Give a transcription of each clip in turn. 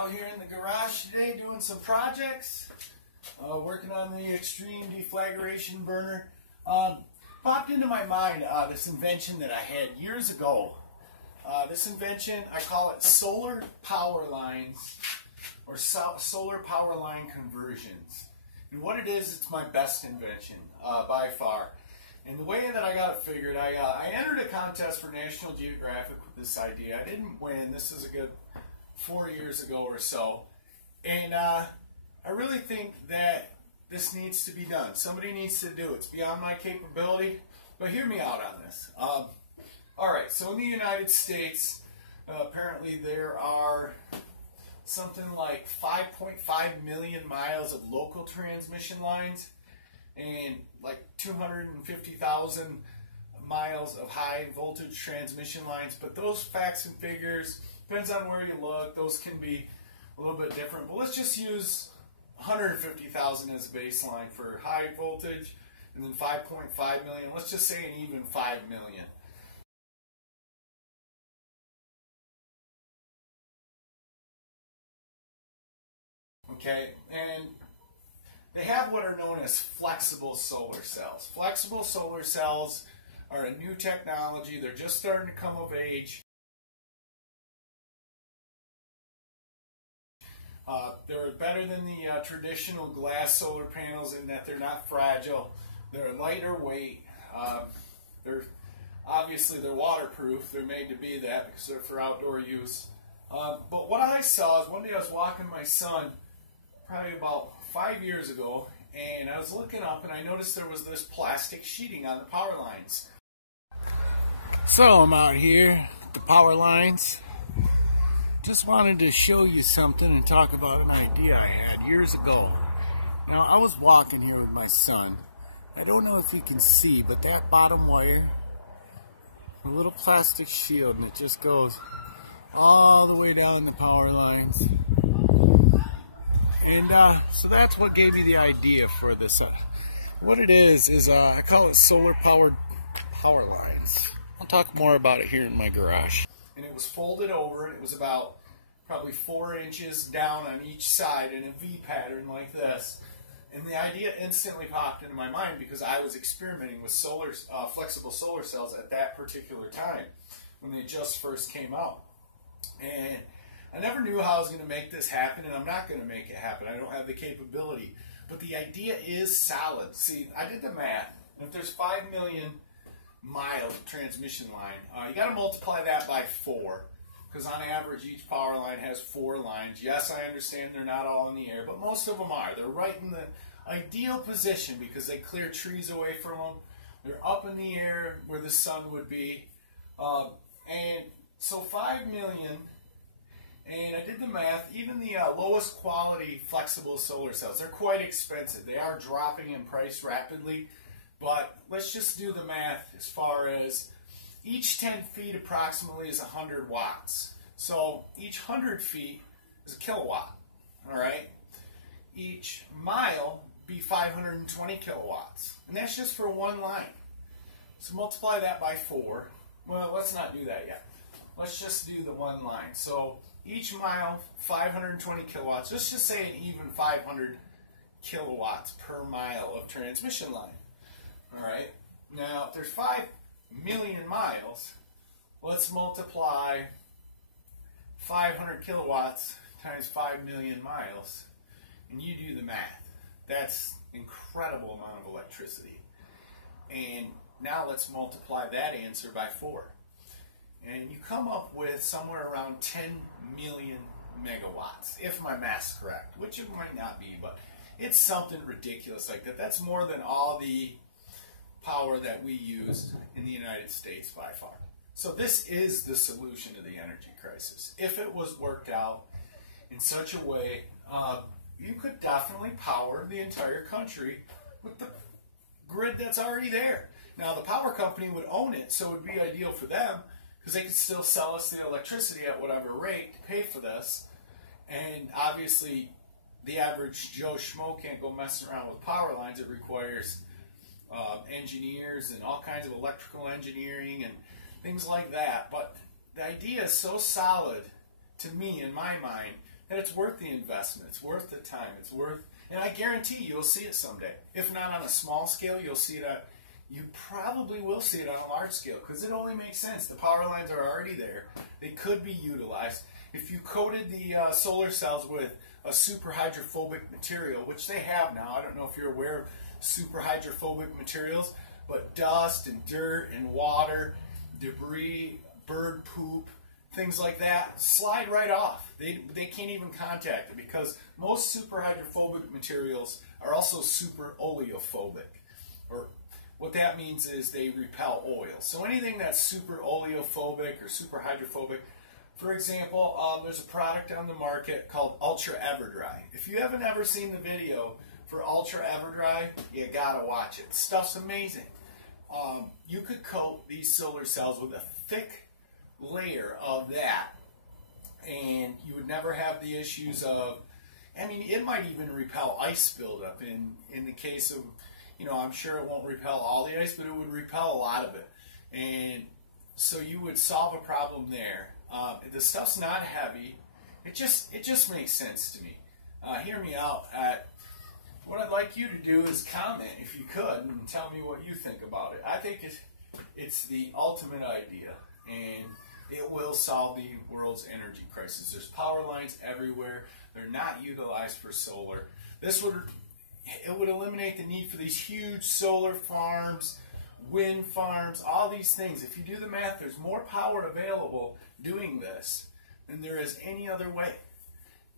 Out here in the garage today doing some projects, working on the extreme deflagration burner. Popped into my mind this invention that I had years ago. This invention, I call it solar power lines or solar power line conversions. And what it is, it's my best invention by far. And the way that I got it figured, I entered a contest for National Geographic with this idea. I didn't win. This is a good 4 years ago or so. And I really think that this needs to be done. Somebody needs to do it. It's beyond my capability. But hear me out on this. Alright, so in the United States, apparently there are something like 5.5 million miles of local transmission lines and like 250,000 miles of high voltage transmission lines. But those facts and figures, depends on where you look, those can be a little bit different. But let's just use 150,000 as a baseline for high voltage, and then 5.5 million. Let's just say an even 5 million. Okay, and they have what are known as flexible solar cells. Flexible solar cells are a new technology. They're just starting to come of age. They're better than the traditional glass solar panels in that they're not fragile. They're lighter weight. They're waterproof. They're made to be that because they're for outdoor use. But what I saw is one day I was walking my son, probably about 5 years ago, and I was looking up and I noticed there was this plastic sheeting on the power lines. So I'm out here at the power lines. Just wanted to show you something and talk about an idea I had years ago. Now, I was walking here with my son. I don't know if you can see, but that bottom wire, a little plastic shield, and it just goes all the way down the power lines. And so that's what gave me the idea for this. What it is I call it solar powered power lines. I'll talk more about it here in my garage. And it was folded over, and it was about probably 4 inches down on each side in a V pattern like this. And the idea instantly popped into my mind because I was experimenting with flexible solar cells at that particular time when they just first came out. And I never knew how I was going to make this happen, and I'm not going to make it happen. I don't have the capability. But the idea is solid. See, I did the math, and if there's 5 million mile transmission line, you got to multiply that by 4, because on average each power line has 4 lines. Yes, I understand they're not all in the air, but most of them are. They're right in the ideal position because they clear trees away from them. They're up in the air where the sun would be. And so 5 million, and I did the math, even the lowest quality flexible solar cells, they're quite expensive. They are dropping in price rapidly. But let's just do the math as far as each 10 feet approximately is 100 watts. So each 100 feet is a kilowatt, all right? Each mile be 520 kilowatts. And that's just for one line. So multiply that by 4. Well, let's not do that yet. Let's just do the one line. So each mile, 520 kilowatts. Let's just say an even 500 kilowatts per mile of transmission line. Alright, now if there's 5 million miles, let's multiply 500 kilowatts times 5 million miles, and you do the math. That's an incredible amount of electricity. And now let's multiply that answer by 4. And you come up with somewhere around 10 million megawatts, if my math's correct, which it might not be, but it's something ridiculous like that. That's more than all the power that we use in the United States by far. So this is the solution to the energy crisis. If it was worked out in such a way, you could definitely power the entire country with the grid that's already there. Now the power company would own it, so it would be ideal for them because they could still sell us the electricity at whatever rate to pay for this. And obviously the average Joe Schmo can't go messing around with power lines. It requires engineers and all kinds of electrical engineering and things like that. But the idea is so solid to me, in my mind, that it's worth the investment, it's worth the time, it's worth, and I guarantee you'll see it someday. If not on a small scale, you'll see it you probably will see it on a large scale, because it only makes sense. The power lines are already there. They could be utilized. If you coated the solar cells with a super hydrophobic material, which they have now, I don't know if you're aware of super hydrophobic materials, but dust and dirt and water, debris, bird poop, things like that, slide right off. They can't even contact it, because most super hydrophobic materials are also super oleophobic. Or what that means is they repel oil. So anything that's super oleophobic or super hydrophobic, for example, there's a product on the market called Ultra Everdry. If you haven't ever seen the video for Ultra Everdry, you gotta watch it. Stuff's amazing. You could coat these solar cells with a thick layer of that, and you would never have the issues of, I mean, it might even repel ice buildup in the case of, you know, I'm sure it won't repel all the ice, but it would repel a lot of it. And so you would solve a problem there. The stuff's not heavy. It just makes sense to me. Hear me out. What I'd like you to do is comment, if you could, and tell me what you think about it. I think it's the ultimate idea, and it will solve the world's energy crisis. There's power lines everywhere. They're not utilized for solar. It would eliminate the need for these huge solar farms, wind farms, all these things. If you do the math, there's more power available doing this than there is any other way.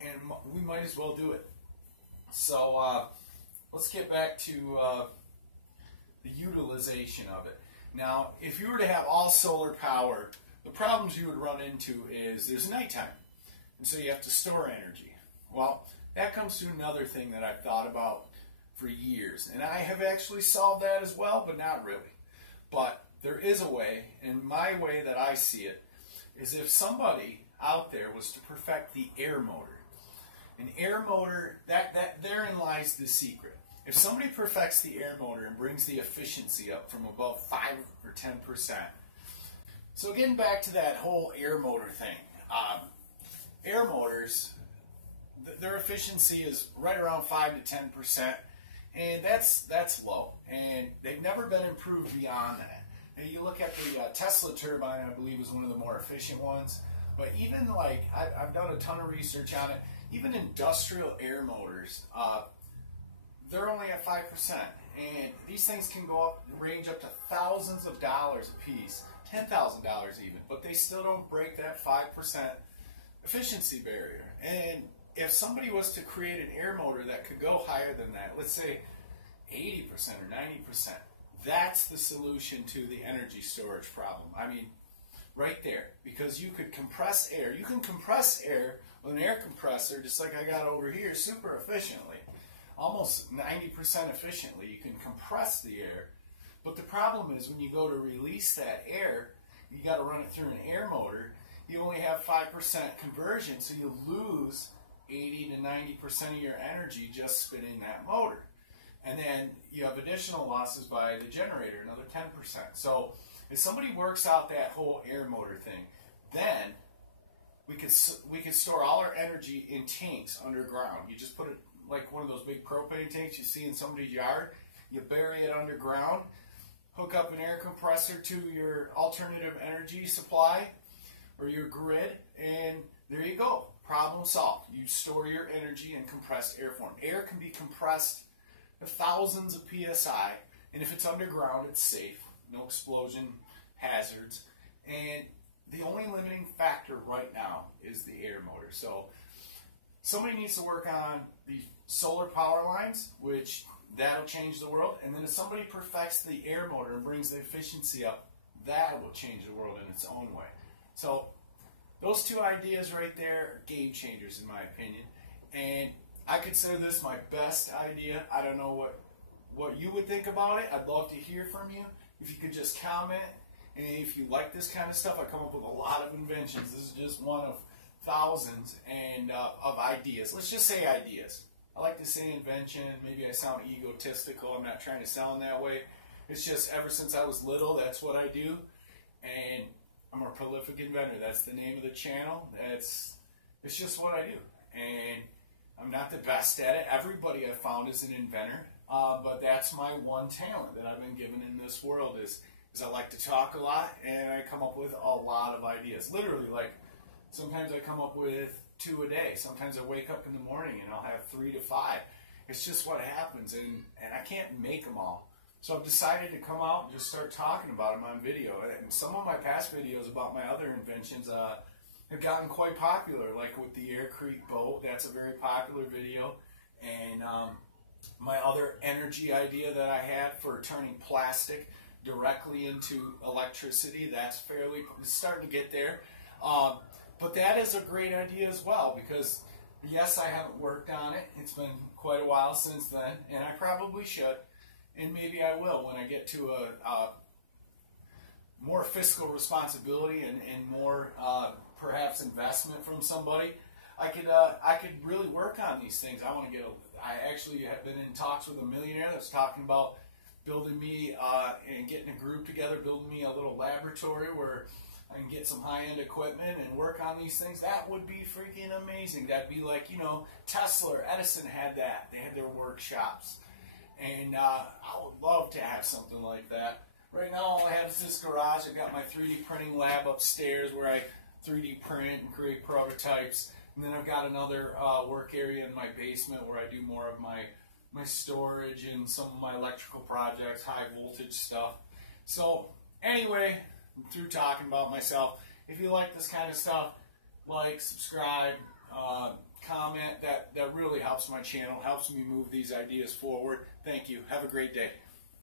And we might as well do it. So let's get back to the utilization of it. Now, if you were to have all solar power, the problems you would run into is there's nighttime, and so you have to store energy. Well, that comes to another thing that I've thought about for years, and I have actually solved that as well, but not really. But there is a way, and my way that I see it is if somebody out there was to perfect the air motor. An air motor, therein lies the secret. If somebody perfects the air motor and brings the efficiency up from above 5 or 10%. So getting back to that whole air motor thing, air motors, their efficiency is right around 5 to 10%, and that's low, and they've never been improved beyond that. Now you look at the Tesla turbine, I believe, is one of the more efficient ones, but even like, I've done a ton of research on it, even industrial air motors, they're only at 5%, and these things can go up, range up to thousands of dollars a piece, $10,000 even, but they still don't break that 5% efficiency barrier. And if somebody was to create an air motor that could go higher than that, let's say 80% or 90%, that's the solution to the energy storage problem. I mean, right there, because you could compress air. You can compress air with an air compressor, just like I got over here, super efficiently. Almost 90% efficiently. You can compress the air. But the problem is when you go to release that air, you got to run it through an air motor. You only have 5% conversion, so you lose 80 to 90% of your energy just spinning that motor. And then you have additional losses by the generator, another 10%. So if somebody works out that whole air motor thing, then we could store all our energy in tanks underground. You just put it like one of those big propane tanks you see in somebody's yard. You bury it underground, hook up an air compressor to your alternative energy supply or your grid, and there you go. Problem solved. You store your energy in compressed air form. Air can be compressed to thousands of psi, and if it's underground, it's safe. No explosion hazards. And the only limiting factor right now is the air motor. So somebody needs to work on the solar power lines, which that'll change the world. And then if somebody perfects the air motor and brings the efficiency up, that will change the world in its own way. So those two ideas right there are game changers in my opinion. And I consider this my best idea. I don't know what you would think about it. I'd love to hear from you. If you could just comment. And if you like this kind of stuff, I come up with a lot of inventions. This is just one of thousands and of ideas. Let's just say ideas. I like to say invention. Maybe I sound egotistical. I'm not trying to sound that way. It's just ever since I was little, that's what I do. And I'm a prolific inventor. That's the name of the channel. It's just what I do. and I'm not the best at it. Everybody I've found is an inventor, but that's my one talent that I've been given in this world is I like to talk a lot, and I come up with a lot of ideas. Literally, like, sometimes I come up with 2 a day. Sometimes I wake up in the morning and I'll have 3 to 5. It's just what happens, and I can't make them all. So I've decided to come out and just start talking about them on video. And some of my past videos about my other inventions have gotten quite popular, like with the Air Creek boat. That's a very popular video. And my other energy idea that I had for turning plastic directly into electricity, that's starting to get there. But that is a great idea as well, because yes, I haven't worked on it. It's been quite a while since then, and I probably should, and maybe I will when I get to a more fiscal responsibility and more perhaps investment from somebody. I could really work on these things. I actually have been in talks with a millionaire that's talking about building me and getting a group together, building me a little laboratory where I can get some high-end equipment and work on these things. That would be freaking amazing. That'd be like, you know, Tesla or Edison had that. They had their workshops. And I would love to have something like that. Right now, all I have is this garage. I've got my 3D printing lab upstairs where I 3D print and create prototypes. And then I've got another work area in my basement where I do more of my storage and some of my electrical projects, high voltage stuff. So anyway, I'm through talking about myself. If you like this kind of stuff, like, subscribe, comment. That really helps my channel, helps me move these ideas forward. Thank you. Have a great day.